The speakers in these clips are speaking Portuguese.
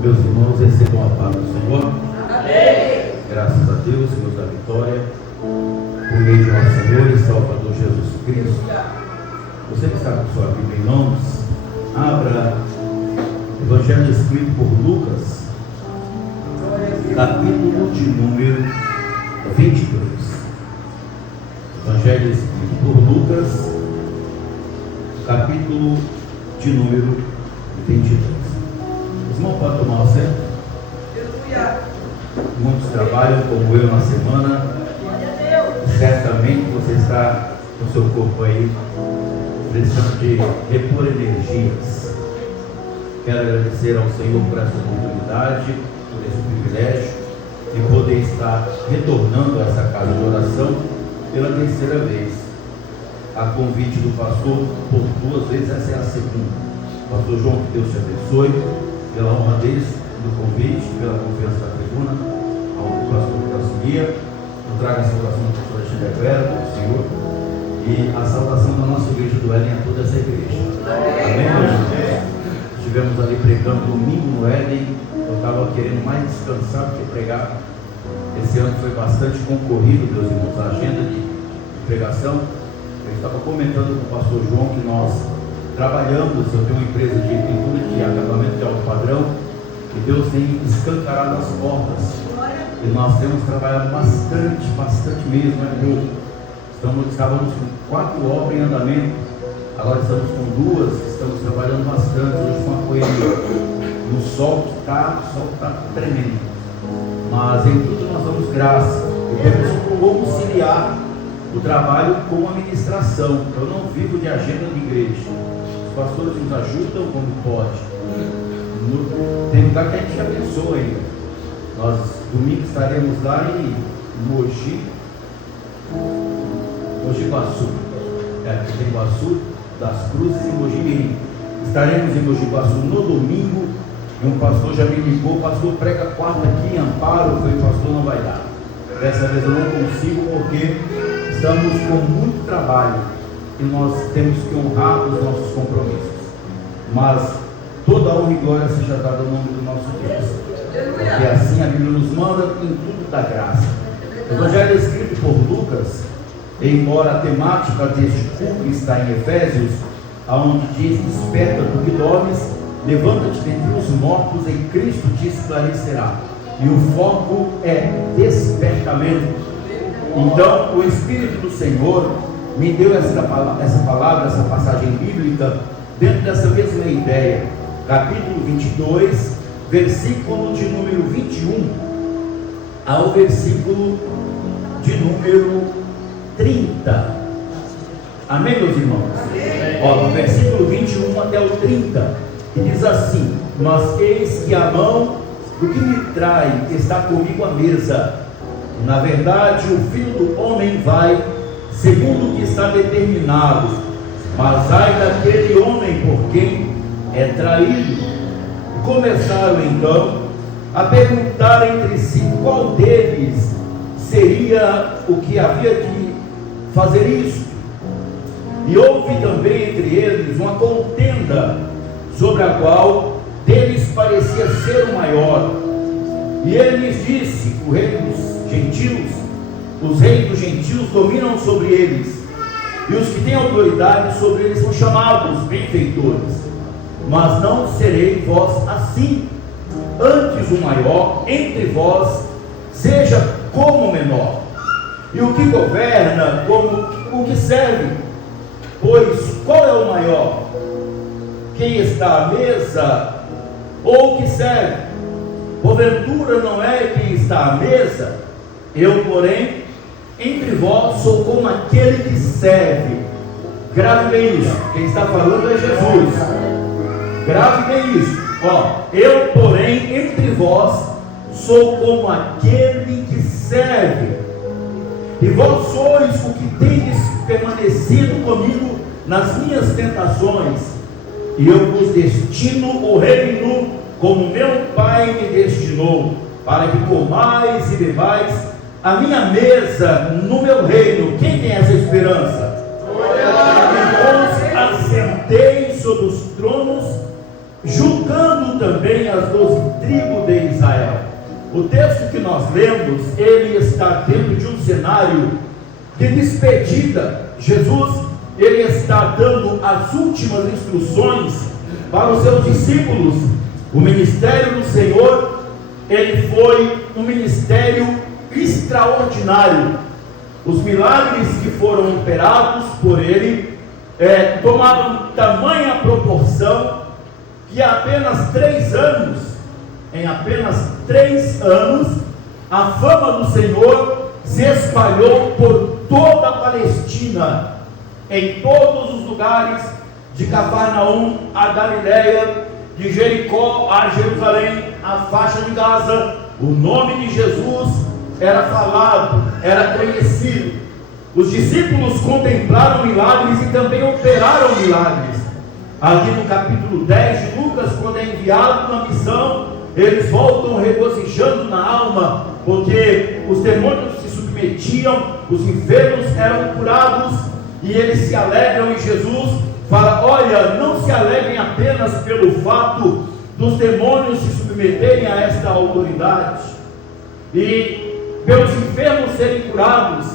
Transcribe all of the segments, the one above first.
Meus irmãos, recebam a paz do Senhor. Amém. Graças a Deus, Deus da vitória, por meio de nosso Senhor e Salvador Jesus Cristo. Você que está com sua Bíblia em mãos, abra o Evangelho escrito por Lucas, capítulo de número 22. Evangelho escrito por Lucas, capítulo de número 22. Os irmãos podem tomar o centro? Muitos trabalham como eu na semana. Certamente você está com seu corpo aí precisando de repor energias. Quero agradecer ao Senhor por essa oportunidade, por esse privilégio de poder estar retornando a essa casa de oração pela terceira vez. A convite do pastor por 2 vezes, essa é a segunda. Pastor João, que Deus te abençoe pela honra deles, do convite, pela confiança da tribuna, ao pastor que auxilia. Eu trago a saudação da pastora Xindeguera, do Senhor, e a saudação da nossa igreja do Éden a toda essa igreja. Amém, meus irmãos? Estivemos ali pregando domingo no Éden. Eu estava querendo mais descansar do que pregar. Esse ano foi bastante concorrido, meus irmãos, a agenda de pregação. Eu estava comentando com o pastor João que nós trabalhamos, eu tenho uma empresa de pintura de acabamento de alto padrão, e Deus tem escancarado as portas, e nós temos trabalhado bastante mesmo, é muito. Estávamos com 4 obras em andamento, agora estamos com 2, estamos trabalhando bastante, hoje com a correria, no sol que está, o sol está tremendo, mas em tudo nós damos graça, e temos como conciliar o trabalho com a ministração. Eu não vivo de agenda de igreja. Os pastores nos ajudam como pode. Tem lugar que a gente abençoa ainda. Nós domingo estaremos lá em Mogi Guaçu. Aqui tem Guaçu das Cruzes e Mogi Mirim. Estaremos em Mogi Guaçu no domingo. E um pastor já me ligou: pastor, prega quarta aqui em Amparo. Eu falei: pastor, não vai dar. Dessa vez eu não consigo, porque estamos com muito trabalho e nós temos que honrar os nossos compromissos. Mas toda a honra e glória seja dada ao nome do nosso Deus, porque assim a Bíblia nos manda, em tudo da graça. O Evangelho é escrito por Lucas, embora a temática deste culto está em Efésios, onde diz: desperta do que dormes, levanta-te dentre os mortos e Cristo te esclarecerá. E o foco é despertamento. Então o Espírito do Senhor me deu essa palavra, essa passagem bíblica, dentro dessa mesma ideia. Capítulo 22, versículo de número 21 ao versículo de número 30. Amém, meus irmãos? Ó, do versículo 21 até o 30, que diz assim: mas eis que a mão do que me trai está comigo à mesa. Na verdade, o Filho do Homem vai segundo o que está determinado, mas ai daquele homem por quem é traído. Começaram então a perguntar entre si qual deles seria o que havia de fazer isto. E houve também entre eles uma contenda, sobre a qual deles parecia ser o maior. E ele lhes disse: o rei dos gentios, os reis dos gentios dominam sobre eles, e os que têm autoridade sobre eles são chamados benfeitores. Mas não serei vós assim. Antes o maior entre vós seja como o menor, e o que governa como o que serve. Pois qual é o maior? Quem está à mesa ou o que serve? Porventura não é quem está à mesa? Eu, porém, entre vós sou como aquele que serve. Grave bem isso. Quem está falando é Jesus. Grave bem isso. Ó, eu, porém, entre vós sou como aquele que serve. E vós sois o que tendes permanecido comigo nas minhas tentações, e eu vos destino o reino como meu Pai me destinou, para que comais e bebais a minha mesa no meu reino. Quem tem essa esperança? E vos assentei sobre os tronos, julgando também as 12 tribos de Israel. O texto que nós lemos, ele está dentro de um cenário de despedida. Jesus, ele está dando as últimas instruções para os seus discípulos. O ministério do Senhor, ele foi um ministério extraordinário. Os milagres que foram operados por ele tomaram tamanha proporção que em apenas 3 anos, a fama do Senhor se espalhou por toda a Palestina, em todos os lugares, de Cafarnaum a Galileia, de Jericó a Jerusalém, a faixa de Gaza. O nome de Jesus era falado, era conhecido. Os discípulos contemplaram milagres e também operaram milagres. Ali no capítulo 10 de Lucas, quando é enviado uma missão, eles voltam regozijando na alma, porque os demônios se submetiam, os enfermos eram curados, e eles se alegram. E Jesus fala: olha, não se alegrem apenas pelo fato dos demônios se submeterem a esta autoridade e pelos enfermos serem curados,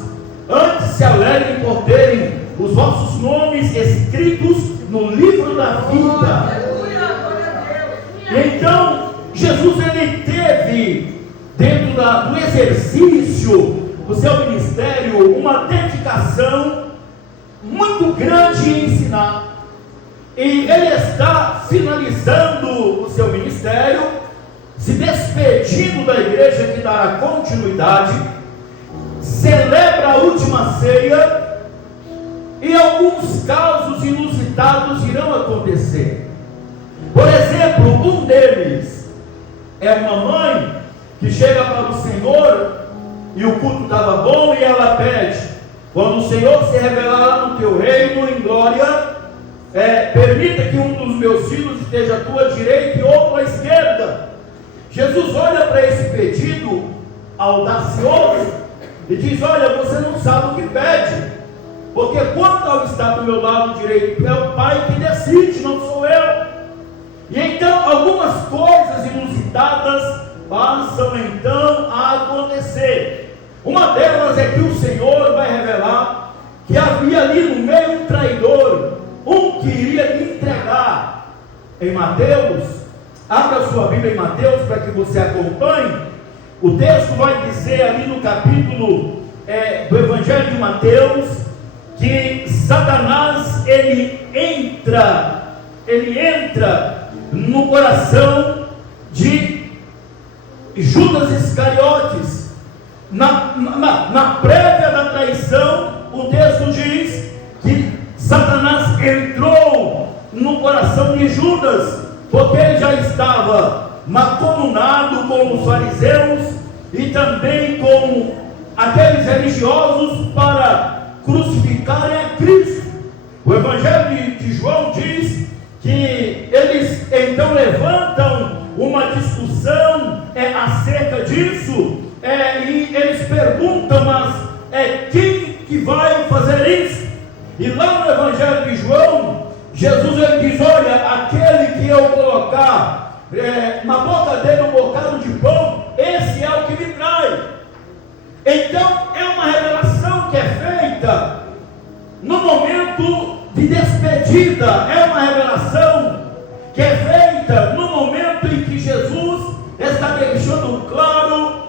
antes se alegrem por terem os vossos nomes escritos no livro da vida. E então Jesus, ele teve dentro do exercício do seu ministério uma dedicação muito grande em ensinar, e ele está finalizando o seu ministério, se despedindo da igreja que dará continuidade, celebra a última ceia, e alguns casos inusitados irão acontecer. Por exemplo, um deles é uma mãe que chega para o Senhor, e o culto estava bom, e ela pede: quando o Senhor se revelar no teu reino em glória, permita que um dos meus filhos esteja à tua direita e outro à esquerda. Jesus olha para esse pedido audacioso e diz: olha, você não sabe o que pede, porque quanto ao estar do meu lado direito, é o Pai que decide, não sou eu. E então algumas coisas inusitadas passam então a acontecer. Uma delas é que o Senhor vai revelar que havia ali no meio um traidor, um que iria lhe entregar. Em Mateus, abra sua Bíblia em Mateus para que você acompanhe. O texto vai dizer ali no capítulo do Evangelho de Mateus, que Satanás ele entra no coração de Judas Iscariotes. Na prévia da traição, o texto diz que Satanás entrou no coração de Judas, porque ele já estava mancomunado com os fariseus e também com aqueles religiosos para crucificarem a Cristo. O Evangelho de João diz que eles então levantam uma discussão acerca disso, e eles perguntam: mas quem que vai fazer isso? E lá no Evangelho de João, Jesus ele diz: olha, aquele que eu colocar na boca dele um bocado de pão, esse é o que me trai. Então é uma revelação que é feita no momento de despedida, é uma revelação que é feita no momento em que Jesus está deixando claro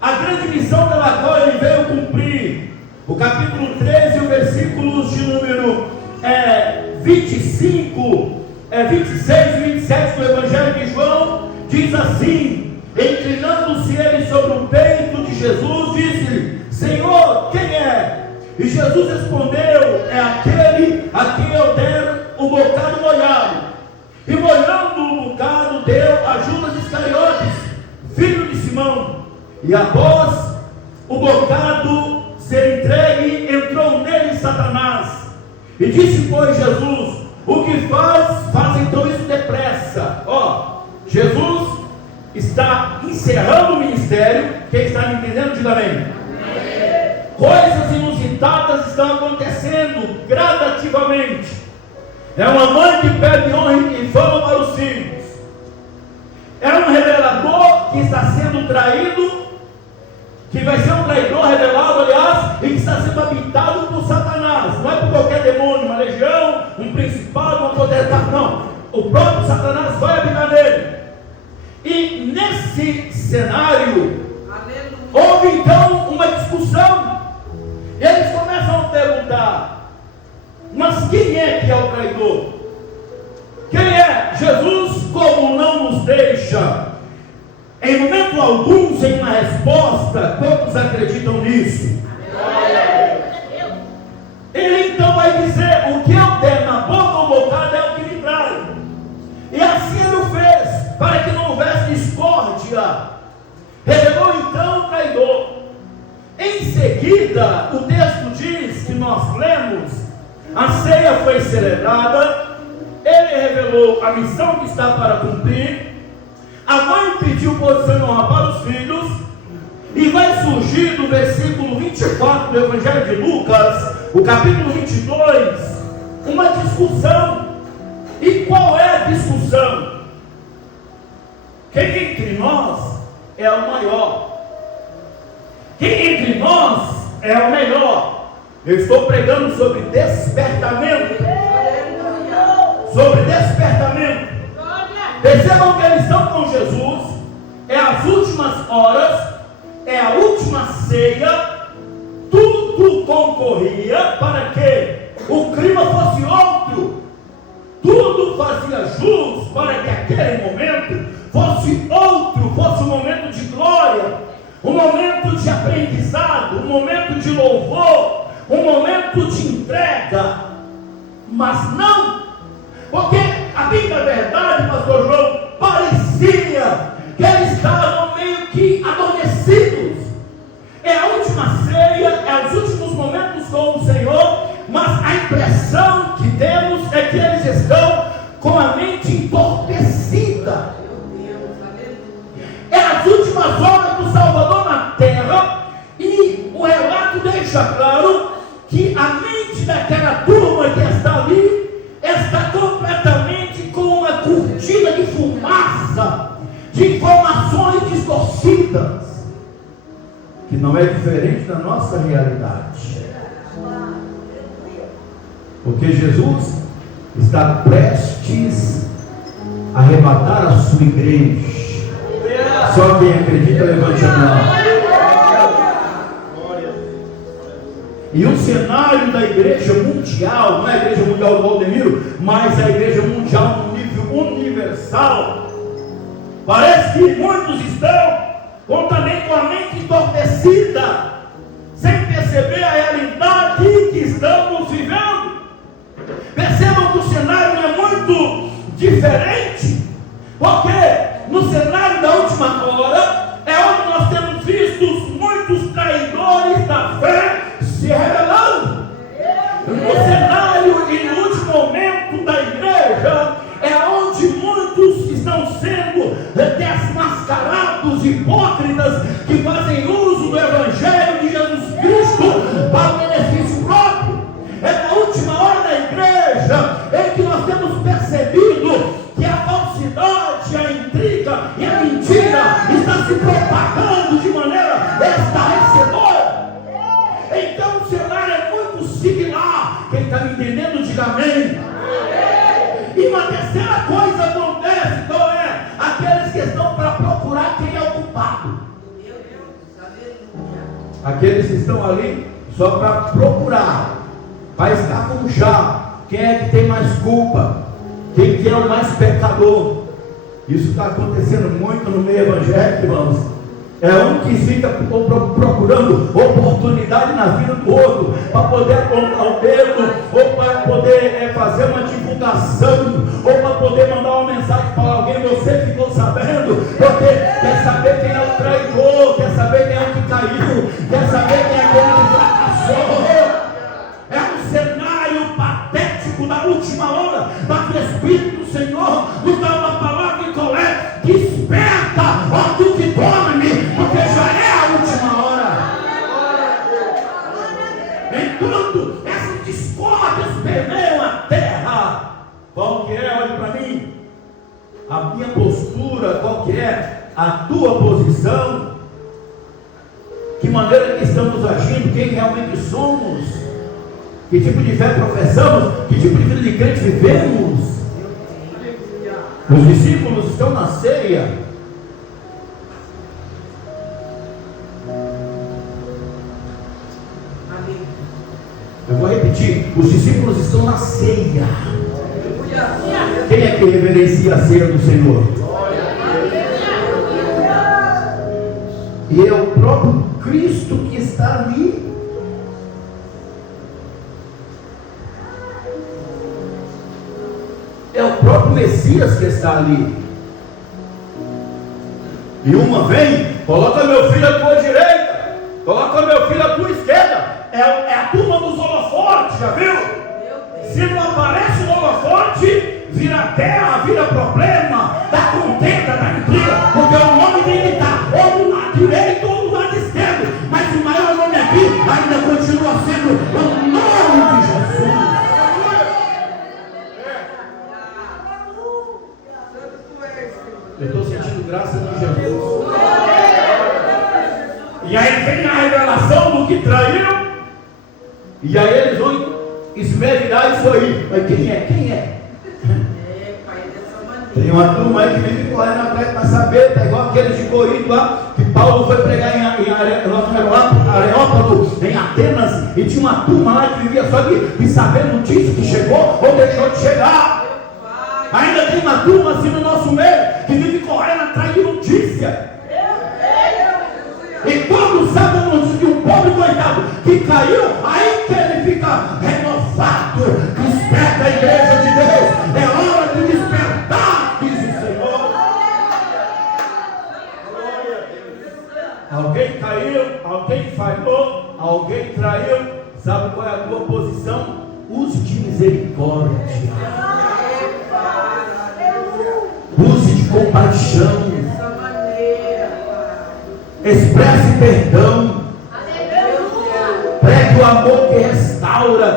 a grande missão pela qual ele veio cumprir. O capítulo 13, o versículos de número 25, 26 e 27 do Evangelho de João, diz assim: inclinando-se ele sobre o peito de Jesus, disse-lhe: Senhor, quem é? E Jesus respondeu: é aquele a quem eu der o bocado molhado. E molhando o bocado, deu a Judas Iscariotes, filho de Simão. E após o bocado ser entregue, entrou nele Satanás. E disse, pois, Jesus: o que faz então isso depressa. Jesus está encerrando o ministério. Quem está me entendendo, diga amém. Coisas inusitadas estão acontecendo gradativamente. É uma mãe que pede honra e fama para os filhos. traidor que está sendo traído, que vai ser um traidor revelado, aliás, e que está sendo habitado por Satanás. Não é por qualquer demônio, uma legião, um principado, um poder, não. O próprio Satanás vai habitar nele. E nesse cenário, houve então uma discussão. E eles começam a perguntar: mas quem é que é o traidor? Quem é? Jesus, como não nos deixa em momento algum sem uma resposta, quantos acreditam nisso? Ele então vai dizer: o que eu der na boca ou bocada é o que me trai. E assim ele o fez, para que não houvesse discórdia. Revelou então o traidor. Em seguida, o texto diz que nós lemos: a ceia foi celebrada, ele revelou a missão que está para cumprir, a mãe pediu posição e honra para os filhos, e vai surgir do versículo 24 do Evangelho de Lucas, o capítulo 22, uma discussão. E qual é a discussão? Quem entre nós é o maior? Quem entre nós é o melhor? Eu estou pregando sobre despertamento. Sobre despertamento. Percebam que eles estão com Jesus. É as últimas horas. É a última ceia. Tudo concorria para que o clima fosse outro. Tudo fazia jus para que aquele momento fosse outro. Fosse um momento de glória, um momento de aprendizado, um momento de louvor, um momento de entrega. Mas não, porque a Bíblia, verdade, pastor João, parecia que eles estavam meio que adormecidos. É a última ceia, é os últimos momentos com o Senhor, mas a impressão que temos é que eles estão com a mente entorpecida. É as últimas horas do Salvador na terra, e o relato deixa claro que a mente daquela turma que está ali está completamente com uma cortina de fumaça, de informações distorcidas, que não é diferente da nossa realidade. Porque Jesus está prestes a arrebatar a sua igreja. Só quem acredita, levante a mão. E o cenário da igreja mundial, não é a igreja mundial do Valdemiro, mas a igreja mundial no nível universal, parece que muitos estão também com a mente entorpecida, sem perceber a realidade que estamos vivendo. Percebam que o cenário é muito diferente, porque no cenário da última hora é onde nós temos visto muitos traidores da fé se revelando. No cenário e no último momento da igreja é onde muitos estão sendo desmascarados, hipócritas, que fazem uso do Evangelho de Jesus Cristo para o benefício próprio. É na última hora da igreja em que nós temos percebido que a falsidade, a intriga e a mentira está se propagando de maneira estarrecedora. Então o cenário é muito similar. Quem está me entendendo, diga amém. E uma terceira coisa acontece, qual é? Aqueles que estão para procurar quem é o culpado. Aqueles que estão ali só para procurar, para escafunchar quem é que tem mais culpa, quem que é o mais pecador. Isso está acontecendo muito no meio evangélico, irmãos. É um que fica procurando oportunidade na vida do outro, para poder apontar o dedo, ou para poder fazer uma divulgação, ou para poder mandar uma mensagem para alguém. Você ficou sabendo, porque quer saber quem é o traidor, quer saber quem é o que caiu, quer saber quem é aquele que fracassou. É um cenário patético da última hora, mas o Espírito do Senhor nos dá uma palavra em colete: desperta, ó tu que dorme, porque já é a última hora. Enquanto essas discórdias permeiam a terra, qual que é? Olhe para mim. A minha postura, qual que é? a tua posição, que maneira que estamos agindo, quem realmente somos, que tipo de fé professamos, que tipo de vida de crente vivemos. Os discípulos estão na ceia. Eu vou repetir, os discípulos estão na ceia. Quem é que reverencia a ceia do Senhor? E é o próprio Cristo que está ali. É o próprio Messias que está ali. E uma vem, coloca meu filho à tua direita, coloca meu filho à tua esquerda. É a turma dos holofotes, já viu? Se não aparece o holofote, vira guerra, vira problema, dá contenda, dá intriga, porque o nome dele está ou do lado direito ou do lado esquerdo, mas o maior nome aqui ainda continua sendo o nome de Jesus. Eu estou sentindo graça de Jesus. E aí vem a revelação do que traiu. E aí eles vão esmerilhar isso aí. Mas quem é? Quem é? Tem uma turma aí que vive correndo atrás para saber. Está igual aqueles de Corinto lá, que Paulo foi pregar em Areópago, em Atenas. E tinha uma turma lá que vivia só de saber notícia que chegou ou deixou de chegar. Ainda tem uma turma assim no nosso meio que vive correndo atrás de notícia. E quando sabe a notícia de um pobre coitado que caiu, aí que ele fica renovado. Desperta a igreja de Deus. É hora de despertar, diz o Senhor. Alguém caiu, alguém falhou, alguém traiu. Sabe qual é a tua posição? Use de misericórdia. Use de compaixão. Expresse perdão. Pregue o amor que restaura.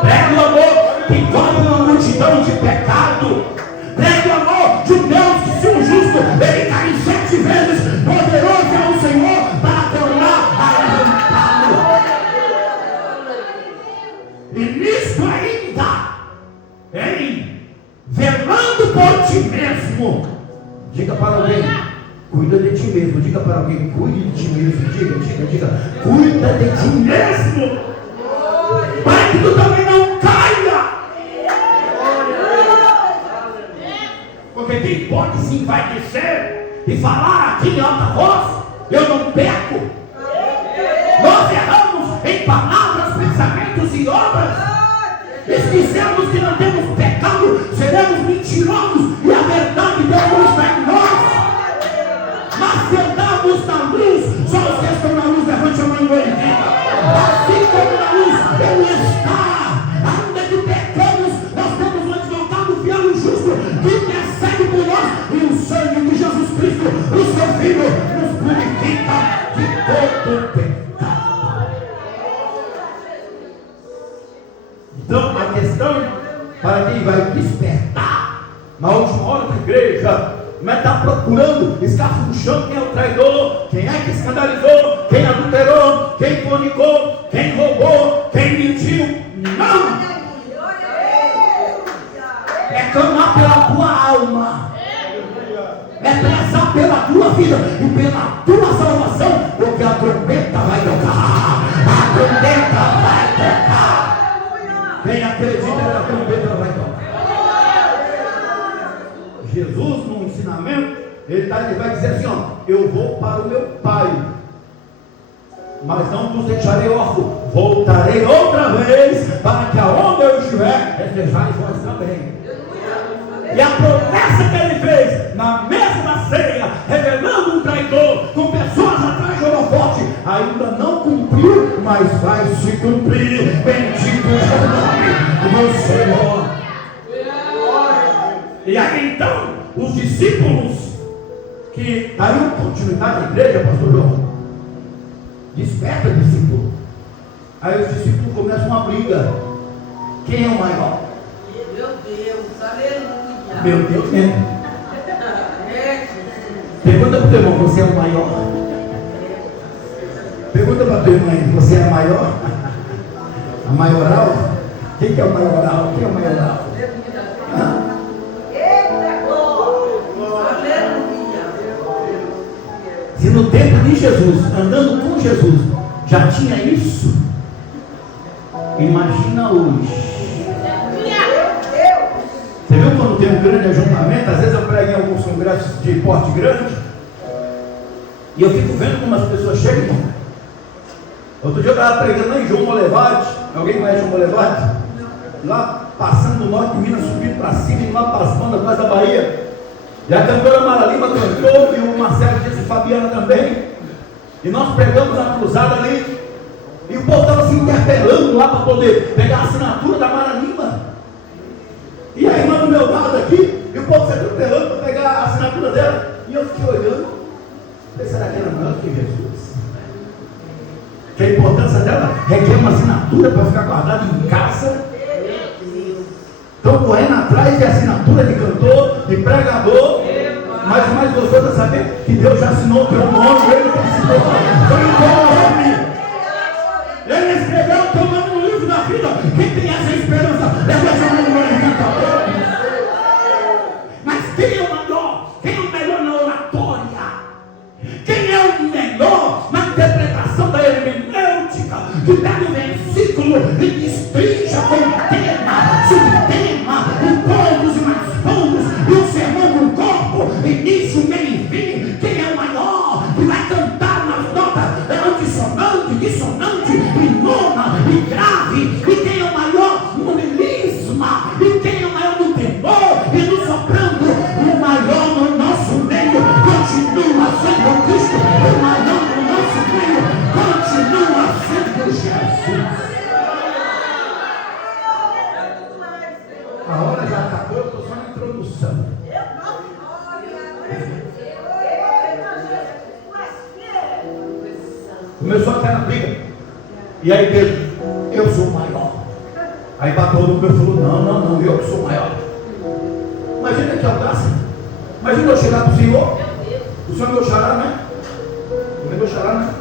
Pregue o amor que cobre uma multidão de pecado. Pregue o amor de um Deus que, se o justo ele cair 7 vezes, poderoso é o Senhor para tornar a levantá-lo. E nisso ainda, velando por ti mesmo. Diga para alguém: cuida de ti mesmo. Diga para alguém: cuide de ti mesmo. Diga. Cuida de ti mesmo. Para que tu também não caia. Porque quem pode sim vai dizer e falar aqui em alta voz: eu não peco. Nós erramos em palavras, pensamentos e obras. Esquecemos que não temos pecado, seremos mentirosos e a verdade de Deus está em nós. Mas se andamos na luz, só os que estão na luz levante a mão e glorifica. Assim como na luz Ele está. Ainda que pecamos, nós temos um advogado fiel e justo que intercede por nós, e o sangue de Jesus Cristo, o seu Filho, nos purifica de todo pecado. Então a questão para quem vai despertar na última hora da igreja, mas está procurando, escafunchando quem é o traidor, quem é que escandalizou, quem adulterou, quem fornicou, quem roubou, quem mentiu. Não! É clamar pela tua alma, é prezar pela tua vida e pela tua salvação, porque a trombeta vai tocar. A trombeta vai tocar. Quem acredita que a trombeta vai tocar? Jesus, no ensinamento, ele vai dizer assim: ó, eu vou para o meu Pai, mas não vos deixarei órfãos, voltarei outra vez, para que aonde eu estiver, estejais vós também. E a promessa que ele fez na mesa da ceia, revelando um traidor, com pessoas atrás de holofote, ainda não cumpriu, mas vai se cumprir. Bendito é o nome do Senhor. E aí então, os discípulos que dariam continuidade à igreja, pastor João, desperta discípulo. Aí os discípulos começam uma briga. Quem é o maior? Meu Deus, aleluia. Meu Deus mesmo. Pergunta para o teu irmão, você é o maior? Pergunta para a tua irmã, você é a maior? A maioral? Quem que é o maioral? Quem é o maioral? Se no tempo de Jesus, andando com Jesus, já tinha isso, imagina hoje. Você viu quando tem um grande ajuntamento? Às vezes eu prego em alguns congressos de porte grande e eu fico vendo como as pessoas chegam. Outro dia eu estava pregando lá em João Molevade. Alguém conhece João Molevade? Lá passando do norte de Minas, subindo para cima, indo lá para as bandas atrás da Bahia. E a cantora Mara Lima cantou, e o Marcelo disse, Fabiana também. E nós pregamos na cruzada ali. E o povo estava se interpelando lá para poder pegar a assinatura da Mara Lima. E a irmã do meu lado aqui, e o povo se interpelando para pegar a assinatura dela. E eu fiquei olhando. Falei, será que era maior do que Jesus? Que a importância dela requer uma assinatura para ficar guardada em casa. Estão correndo atrás de assinatura de cantor, de pregador. Mas o mais gostoso é saber que Deus já assinou o teu nome. Ele assinou o teu nome. Ele escreveu o teu nome no livro da vida. Quem tem essa esperança? Levanta a mão no livro. Mas quem é o maior? Quem é o melhor na oratória? Quem é o melhor na interpretação da hermenêutica? Que pega o versículo e destrincha com tema, subtema, com pontos e mais pontos, e o sermão com corpo, início, meio e fim. Quem é o maior? Que vai cantar nas notas antissonante, dissonante, e nona, e grave. E quem é o maior no melisma? E quem é o maior no temor e no soprando? O maior no nosso meio continua sendo Cristo. O maior no nosso meio continua sendo Jesus. A hora já acabou, eu estou só na introdução. Começou aquela briga. E aí Pedro, eu sou o maior. Aí bateu no meu e falou, não, eu que sou o maior. Imagina que audácia. Imagina eu chegar para o Senhor. O Senhor é meu xará, né? Não é meu xará, né?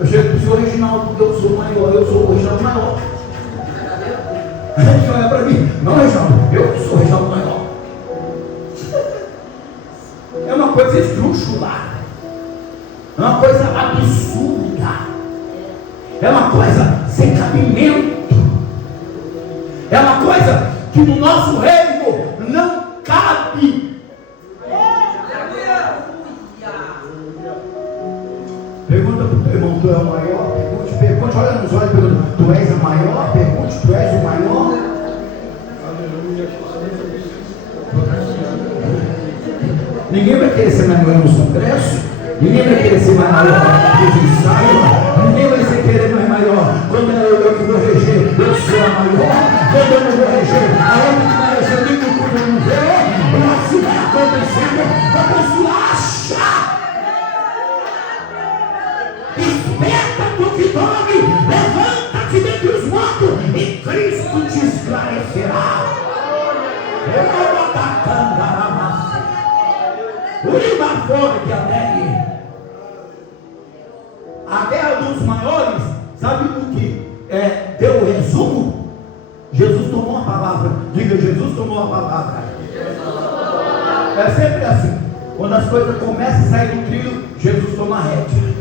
Eu chego para o Senhor Reginaldo, porque eu sou o maior, eu sou o Reginaldo maior. Aí o Senhor olha para mim, não Reginaldo, eu que sou o Reginaldo maior. É uma coisa esdrúxula. É uma coisa absurda. É uma coisa sem cabimento. É uma coisa que no nosso reino não cabe. Pergunta para o teu irmão, tu é o maior? Pergunte, olha nos olhos e pergunta, tu és a maior? Pergunte, tu és o maior? Ninguém vai querer ser maior nos congressos. Ninguém vai querer ser maior nos ensaios. Ninguém vai ser querer mais maior. Quando é eu que vou reger, eu sou a maior. Quando eu não vou reger, aonde que vai reger, nem no cu não vê. E assim vai acontecendo. A pessoa acha. Desperta do que dorme. Levanta-te dentre os mortos. E Cristo te esclarecerá. A guerra dos maiores, sabe o que deu o resumo? Jesus tomou a palavra. Diga, Jesus tomou a palavra. É sempre assim. Quando as coisas começam a sair do trilho, Jesus toma a rédea.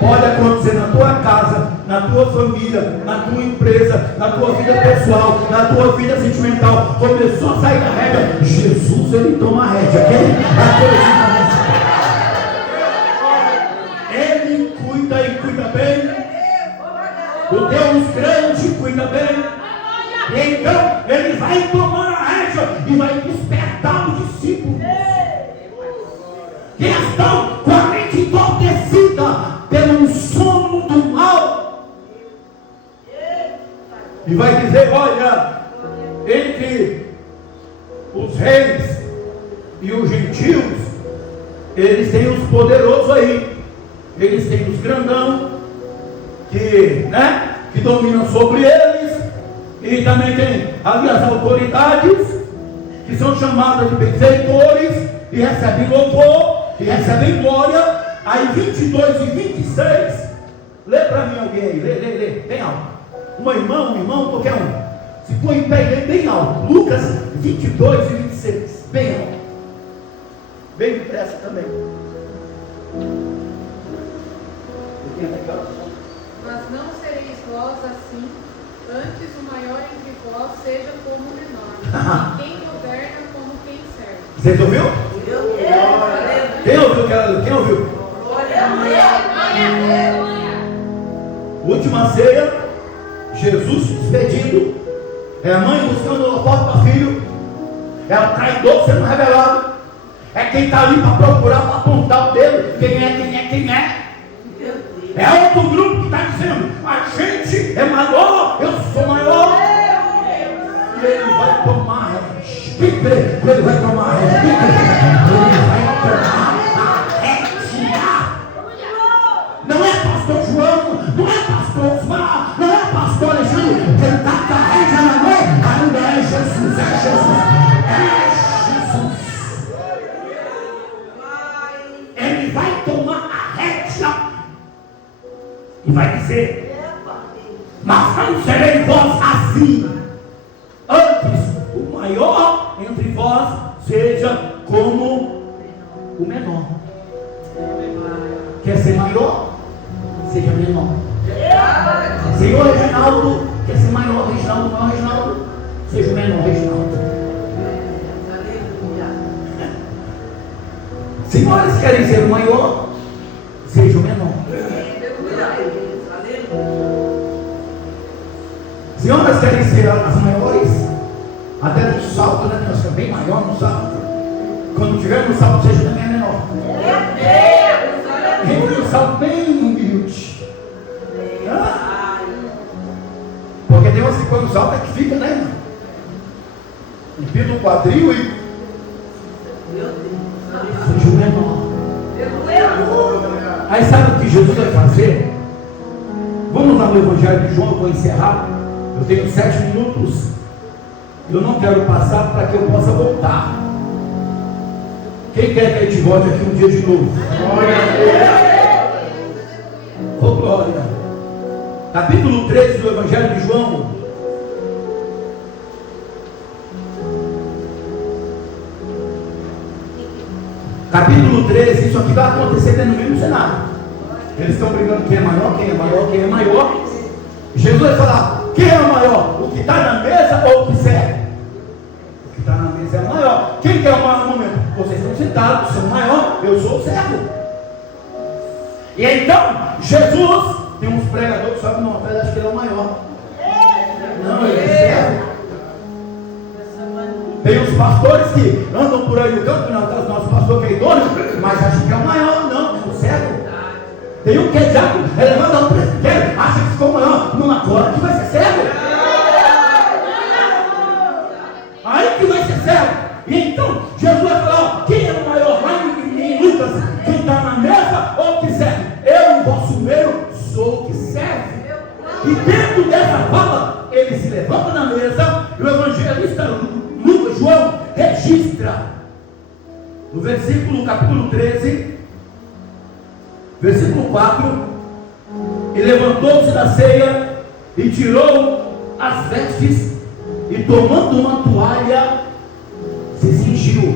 Pode acontecer na tua casa, na tua família, na tua empresa, na tua vida pessoal, na tua vida sentimental. Começou a sair da rédea, Jesus, ele toma a rédea. Ele cuida e cuida bem. O Deus grande cuida bem. E então ele vai tomar a rédea e vai despertar os discípulos que estão com a mente entorpecida pelo sono do mal. E vai dizer, olha, entre os reis e os gentios, eles têm os poderosos aí, eles têm os grandão que dominam sobre eles, e também tem ali as autoridades que são chamadas de benfeitores, e recebem louvor, e recebem glória. Aí 22 e 26, lê para mim alguém aí, lê, bem alto. Um irmão, qualquer um. Se for em pé, lê bem alto. Lucas 22 e 26, bem alto. Bem depressa também. Mas não sereis vós assim, antes o maior entre vós seja como o menor, e quem governa como quem serve. Vocês ouviu? Quem ouviu? Quem ouviu? Última ceia, Jesus despedindo, é a mãe buscando o holofote para filho, é o traidor sendo revelado, é quem está ali para procurar, para apontar o dedo, quem é. É outro grupo que está dizendo, a gente é maior, eu sou maior. E ele vai tomar, ele vai tomar a rédea. Não é pastor João, não é pastor Osmar, não é pastor Alexandre, quem está com a rédea na mão, ainda é Jesus, Ele vai tomar a rédea e vai dizer, mas não sereis vós assim, antes o maior entre vós seja como o menor. Quer ser maior? Seja menor. Senhor Reginaldo, quer ser maior Reginaldo, seja o menor Reginaldo. Senhores querem ser o maior, seja o menor. Senhoras querem ser as maiores, até no salto, né? Nós somos bem maior no salto. Quando tiver no salto, seja também menor. Entre o salto bem humilde. Porque tem umas que quando salta é que fica, né? Empina o quadril e seja o menor. Aí sabe o que Jesus vai fazer? Vamos lá no Evangelho de João, eu vou encerrar. Eu tenho 7 minutos. Eu não quero passar para que eu possa voltar. Quem quer que a gente volte aqui um dia de novo? Glória a Deus. Oh, glória. Capítulo 13 do Evangelho de João. Capítulo 13, isso aqui vai acontecer dentro do mesmo cenário. Eles estão brigando quem é maior. Jesus vai falar, quem é o maior? O que está na mesa ou o que serve? O que está na mesa é o maior. Quem quer o maior no momento? Vocês estão sentados, são o maior, eu sou o servo. E então, Jesus, tem uns pregadores que sobem numa pedra, acho que ele é o maior. Não, ele é servo. Tem uns pastores que andam por aí no campo, não, o nosso pastor que é idoso, mas acha que é o maior, não, é o servo. Tem um que é diabo, ele levanta um presbitério, acha que ficou maior, não acorda que vai ser servo. Aí que vai ser servo. E então, Jesus vai falar, quem é o maior? Lá em Lucas, quem está na mesa ou o que serve? Eu, o vosso meio, sou o que serve. E dentro dessa fala, ele se levanta na mesa, e o evangelista João registra no versículo, capítulo 13, versículo 4, e levantou-se da ceia e tirou as vestes e tomando uma toalha se cingiu.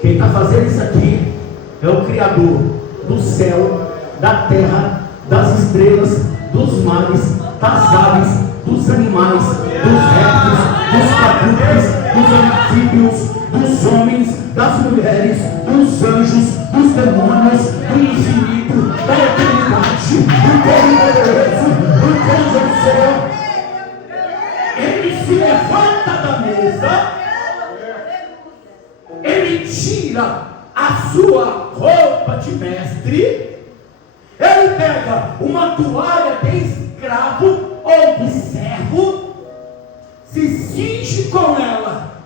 Quem está fazendo isso aqui é o Criador do céu, da terra, das estrelas, dos mares, das aves, dos animais, dos répteis, dos quadrúpedes, dos anfíbios, dos homens, das mulheres, dos anjos, dos demônios, do infinito, da eternidade, do poderoso, do Deus do céu. Ele se levanta da mesa, ele tira a sua roupa de mestre, ele pega uma toalha de escravo ou de servo, se cinge com ela,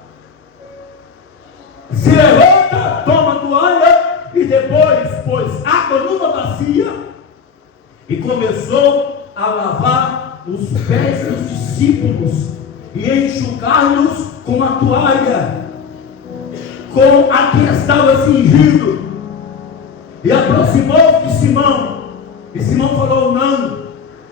se levanta, toma a toalha e depois pôs água numa bacia e começou a lavar os pés dos discípulos e enxugar-los com a toalha. com a que estava cingido, e aproximou-se de Simão, e Simão falou: não.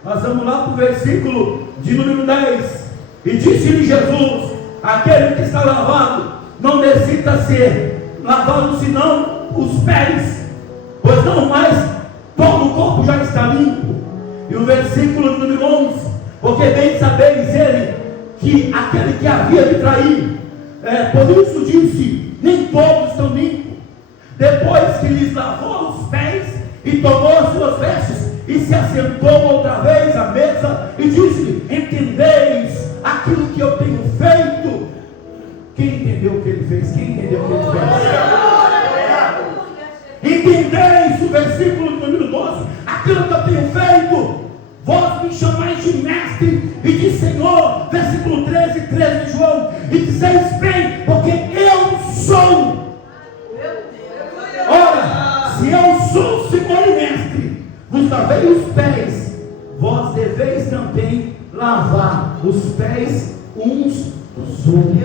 Nós vamos lá para o versículo de número 10, e disse-lhe Jesus: aquele que está lavado não necessita ser lavado senão os pés, pois não mais todo o corpo já está limpo. E o versículo de número 11: porque bem sabeis ele que aquele que havia de trair, por isso disse: nem todos estão limpos. Depois que lhes lavou os pés e tomou as suas vestes, e se assentou outra vez à mesa, e disse: entendeis aquilo que eu tenho feito? Quem entendeu o que ele fez? Quem entendeu o que ele fez? Entendeis o versículo número 12: aquilo que eu tenho feito? Vós me chamais de mestre e de Senhor. Versículo 13 de João: e dizeis bem, porque eu sou. Ora, se eu sou Senhor e mestre, vos lavei os pés, vós deveis também lavar os pés uns dos outros.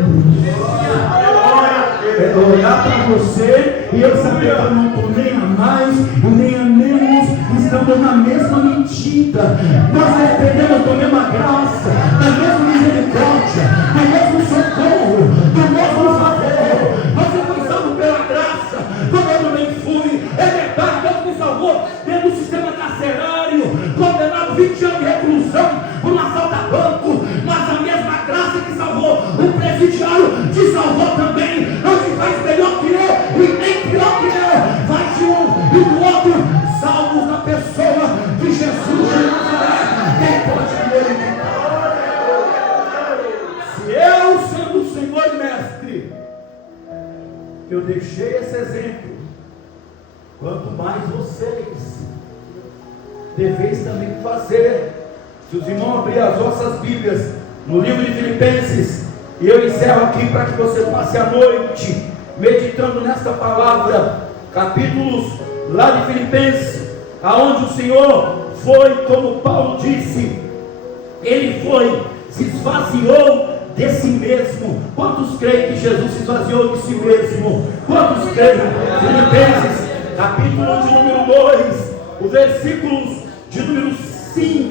É olhar para você e eu saber que eu não estou nem a mais nem a menos, estamos na mesma medida, nós dependemos da mesma graça, da mesma misericórdia, do mesmo socorro, do mesmo favor. Nós avançamos pela graça. Quando eu também fui, é verdade, Deus me salvou dentro do sistema carcerário, condenado 20 anos de reclusão por um assalto a banco, mas a mesma graça que salvou o presidiário te salvou também. Não te faz melhor que eu e nem pior que eu, faz de um e do outro, salvos na pessoa de Jesus de Nazaré. Quem pode glorificar? Se eu, sendo o Senhor e mestre, eu deixei esse exemplo, quanto mais vocês deveis também fazer. Se os irmãos abrirem as vossas Bíblias no livro de Filipenses, e eu encerro aqui para que você passe a noite meditando nesta palavra, capítulos lá de Filipenses, aonde o Senhor foi, como Paulo disse, ele foi, se esvaziou de si mesmo. Quantos creem que Jesus se esvaziou de si mesmo? Quantos creem? Filipenses, capítulo de número 2, o versículo de número 5.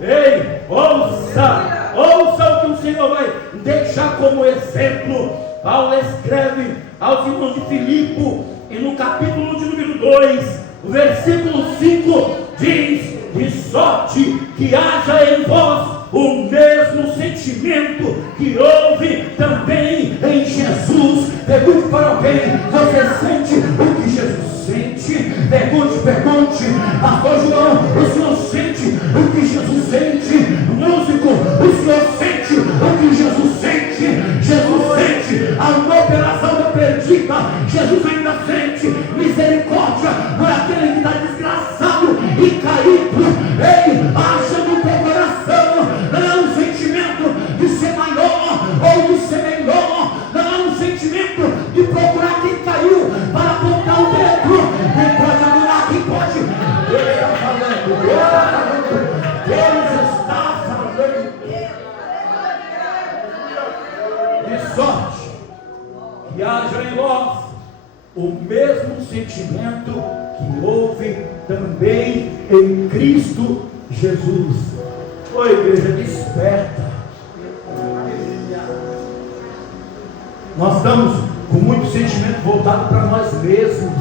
Ei, ouça o que o Senhor vai deixar como exemplo. Paulo escreve aos irmãos de Filipe, e no capítulo de número 2, o versículo 5 diz: de sorte que haja em vós o mesmo sentimento que houve também em Jesus. Pergunte para alguém: você sente o que Jesus sente? Pergunte, pastor João, o senhor sente o que Jesus sente? Músico, o senhor sente o que Jesus sente? Jesus sente a operação da perdida. Jesus ainda sente misericórdia por aquele que está desgraçado e caído. Ei, acha no teu coração, não é um sentimento de ser maior ou de ser melhor, não é um sentimento de procurar quem caiu para apontar o dedo. Quem pode anular, quem pode? Deus está falando, Deus está falando, Deus está falando. De sorte que haja em vós o mesmo sentimento que houve também em Cristo Jesus. Ô igreja, desperta. Nós estamos com muito sentimento voltado para nós mesmos.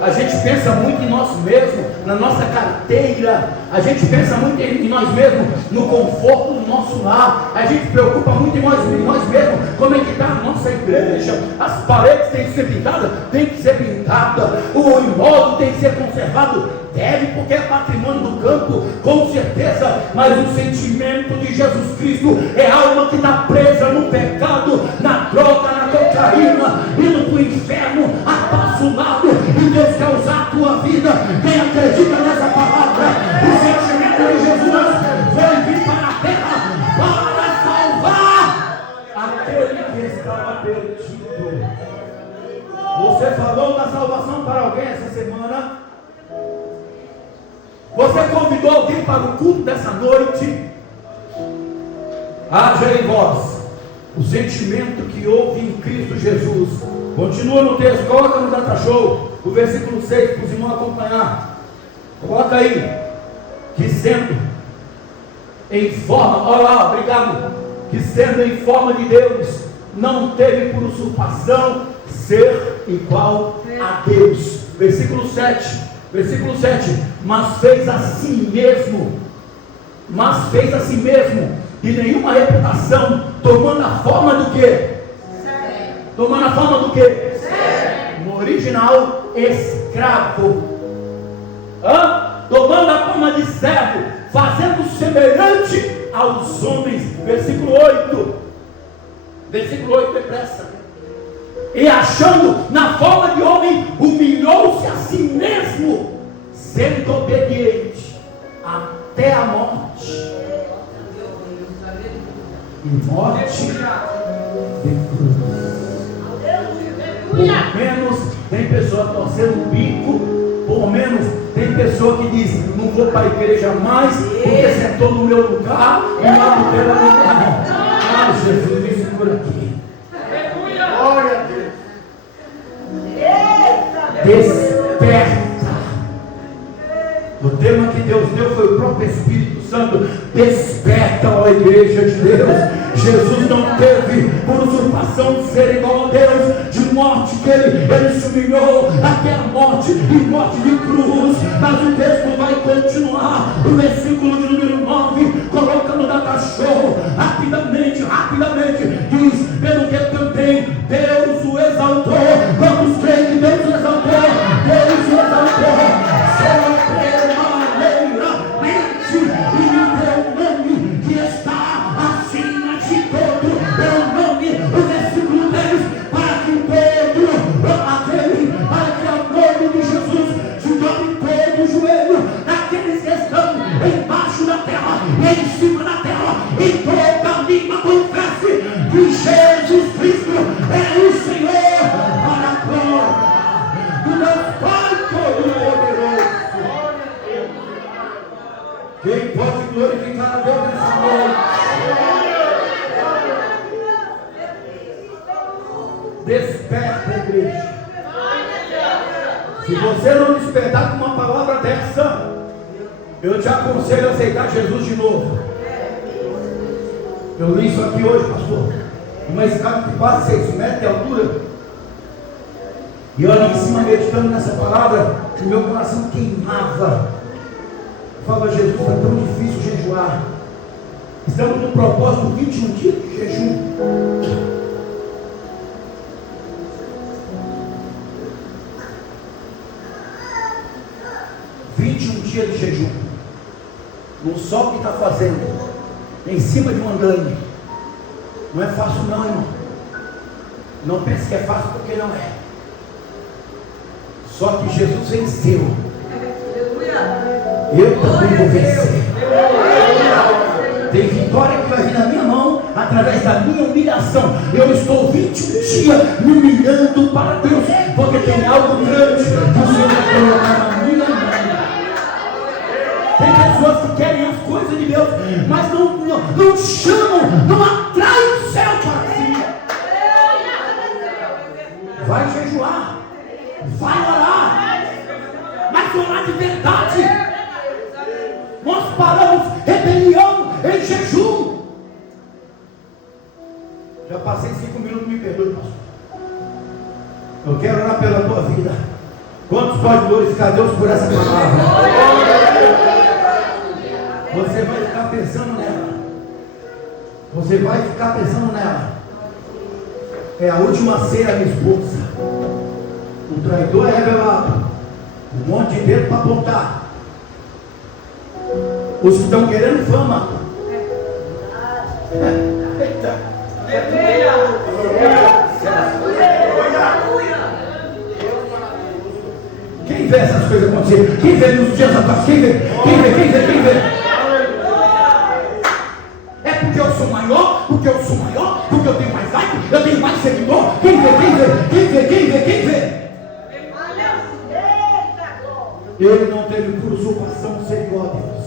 A gente pensa muito em nós mesmos, na nossa carteira. A gente pensa muito em nós mesmos, no conforto do nosso lar. A gente preocupa muito em nós mesmos, como é que está a nossa igreja. As paredes têm que ser pintadas, tem que ser pintada. O imóvel tem que ser conservado, deve, porque é patrimônio do campo, com certeza. Mas o sentimento de Jesus Cristo é a alma que está presa no pecado, na droga, na cocaína, indo para o inferno a passo lado. E Deus quer usar a tua vida. Quem acredita nessa palavra, o sentimento de Jesus foi vir para a terra para salvar aquele que estava perdido. Você falou da salvação para alguém essa semana? Você convidou alguém para o culto dessa noite? Haja em vós O sentimento que houve em Cristo Jesus. Continua no texto, coloca no Data Show, o versículo 6, para os irmãos acompanhar. Coloca aí. Que sendo em forma, olha lá, obrigado. Que sendo em forma de Deus, não teve por usurpação ser igual a Deus. Versículo 7. Mas fez a si mesmo, e nenhuma reputação, tomando a forma do quê? Tomando a forma do quê? No original, escravo. Tomando a forma de servo, fazendo semelhante aos homens. Versículo 8, depressa. E achando na forma de homem, humilhou-se a si mesmo, sendo obediente até a morte, e morte de cruz. Por menos tem pessoa torcendo o bico, por menos tem pessoa que diz: não vou para a igreja mais, porque sentou no meu lugar e lá no teu lugar. Ah, Jesus, me segura aqui. Glória a Deus. Desperta. O tema que Deus deu foi o próprio Espírito Santo. Desperta, ó igreja de Deus. Jesus não teve por usurpação de ser igual a Deus, de morte que ele se humilhou até a morte e morte de cruz. Mas o texto vai continuar. O versículo de número 9, coloca no Data Show, rapidamente, diz: pelo que também Deus o exaltou. Vamos crer que Deus o exaltou. Deus o exaltou sobremaneiramente, e lhe deu um nome que está acima de todo o nome. O versículo 10, para que ao nome de Jesus se dobre todo o joelho daqueles que estão embaixo da terra e em cima da terra, e toda língua confesse que Jesus Cristo é o Senhor, para a glória do nosso Pai Todo-Poderoso. Quem pode glorificar a Deus nessa noite? Desperta, igreja. Se você não despertar com uma palavra dessa, eu te aconselho a aceitar Jesus de novo. Eu li isso aqui hoje, pastor. Uma escada de quase 6 metros de altura. E eu ali em cima meditando nessa palavra, o meu coração queimava. Eu falava: Jesus, está tão difícil jejuar. Estamos no propósito 21 dias de jejum. Dia de jejum, no sol que está fazendo, em cima de um andaime. Não é fácil não, irmão. Não pense que é fácil, porque não é. Só que Jesus venceu. Eu também vou vencer. Tem vitória que vai vir na minha mão através da minha humilhação. Eu estou 21 dias me humilhando para Deus, porque tem algo grande que o Senhor vai colocar na minha mão. Tem pessoas que querem as coisas de Deus, mas não chamam, não atraem o céu para si. Vai jejuar, vai orar, mas orar de verdade. Nós paramos rebelião em jejum. Já passei 5 minutos, me perdoe, pastor. Eu quero orar pela tua vida. Quantos podem glorificar Deus por essa palavra? Você vai ficar pensando nela. Você vai ficar pensando nela. É a última ceia, minha esposa. O traidor é revelado. Um monte de dedo para apontar. Os que estão querendo fama. Eita. Quem vê essas coisas acontecer? Quem vê nos dias atuais? Quem vê? Porque eu sou maior, porque eu tenho mais like, eu tenho mais seguidor. Quem vê? Ele não teve por usurpação ser igual a Deus,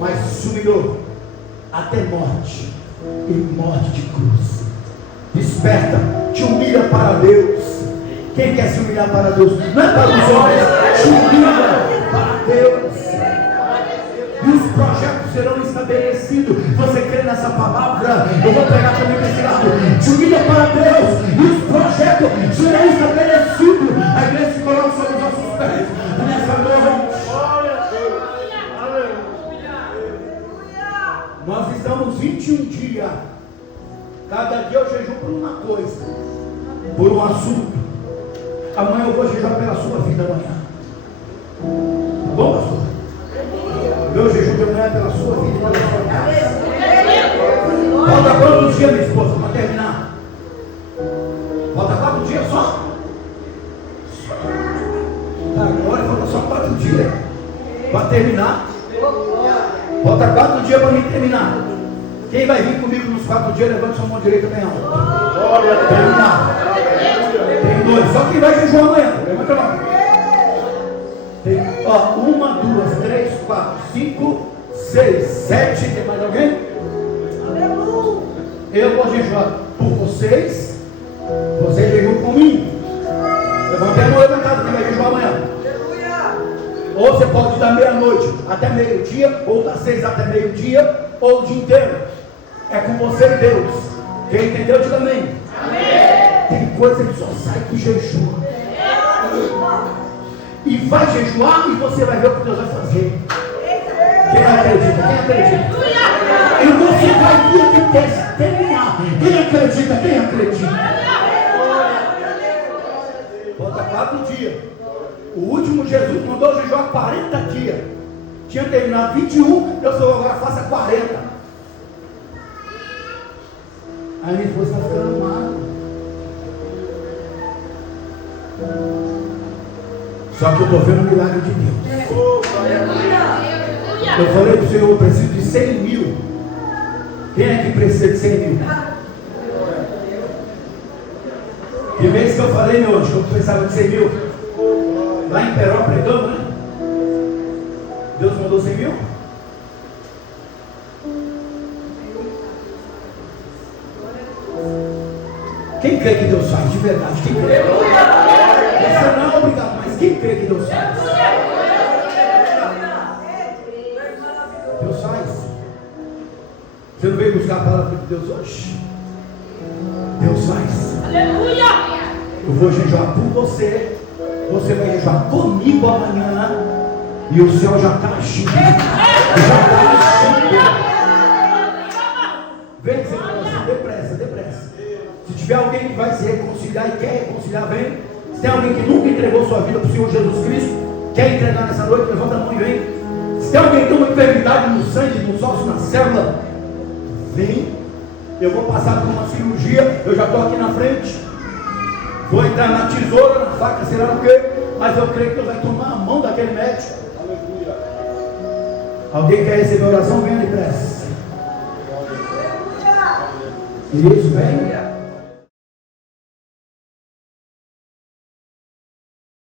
mas se humilhou até morte e morte de cruz. Desperta, te humilha para Deus. Quem quer se humilhar para Deus? Não é para os homens, te humilha para Deus. E os projetos serão estabelecidos. Você crê nessa palavra? Eu vou pegar também para esse lado. Te humilha para Deus. E os projetos serão estabelecidos. A igreja se coloca sobre os nossos pés. Nessa noite. Nós estamos 21 dias. Cada dia eu jejuo por uma coisa. Por um assunto. Amanhã eu vou jejuar pela sua vida amanhã. Tá bom, pastor? Meu jejum de amanhã é pela sua vida e pela sua casa. Falta quantos dias, minha esposa, para terminar? Falta 4 dias só? Tá, agora falta só 4 dias para terminar. Falta 4 dias para mim terminar. Quem vai vir comigo nos 4 dias, levante sua mão direita bem alta. Terminar. Tem 2. Só quem vai jejuar amanhã. Levanta a mão. Tem, 1, 2, 3, 4, 5, 6, 7. Tem mais alguém? Eu vou jejuar por vocês. Vocês jejuam por mim. Levantei a mão levantada. Quem vai jejuar amanhã? Ou você pode dar meia-noite até meio-dia, ou das 6 até meio-dia, ou o dia inteiro. É com você e Deus. Quem entendeu, diga amém. Tem coisa que só sai com jejum. E vai jejuar e você vai ver o que Deus vai fazer. Quem acredita? Quem acredita? E você vai ver que Deus terminar. Quem acredita? Quem acredita? Falta 4 dias. O último Jesus mandou jejuar 40 dias. Tinha terminado 21, Deus falou, agora faça 40. Aí minha esposa está ficando magro. Só que eu estou vendo o milagre de Deus. Eu falei para o Senhor, eu preciso de 100 mil. Quem é que precisa de 100 mil? Que vez que eu falei, meu anjo, que eu precisava de 100 mil? Lá em Peró pregando, né? Deus mandou 100 mil? Quem crê que Deus faz de verdade? Quem crê? Você não é obrigado, mas quem crê que Deus faz? Deus faz. Você não veio buscar a palavra de Deus hoje? Deus faz. Aleluia! Eu vou jejuar por você. Você vai jejuar comigo amanhã. E o céu já está agindo. Já está agindo. Vem, Senhor, depressa, depressa. Se tiver alguém que vai se reconciliar e quer reconciliar, vem. Se tem alguém que nunca entregou sua vida para o Senhor Jesus Cristo, quer entregar nessa noite, levanta a mão e vem. Se tem alguém que tem uma enfermidade no sangue, nos ossos, na célula, vem. Eu vou passar por uma cirurgia, eu já estou aqui na frente. Vou entrar na tesoura, na faca, será o quê? Mas eu creio que Deus vai tomar a mão daquele médico. Alguém quer receber oração? Venha depressa. Isso, vem.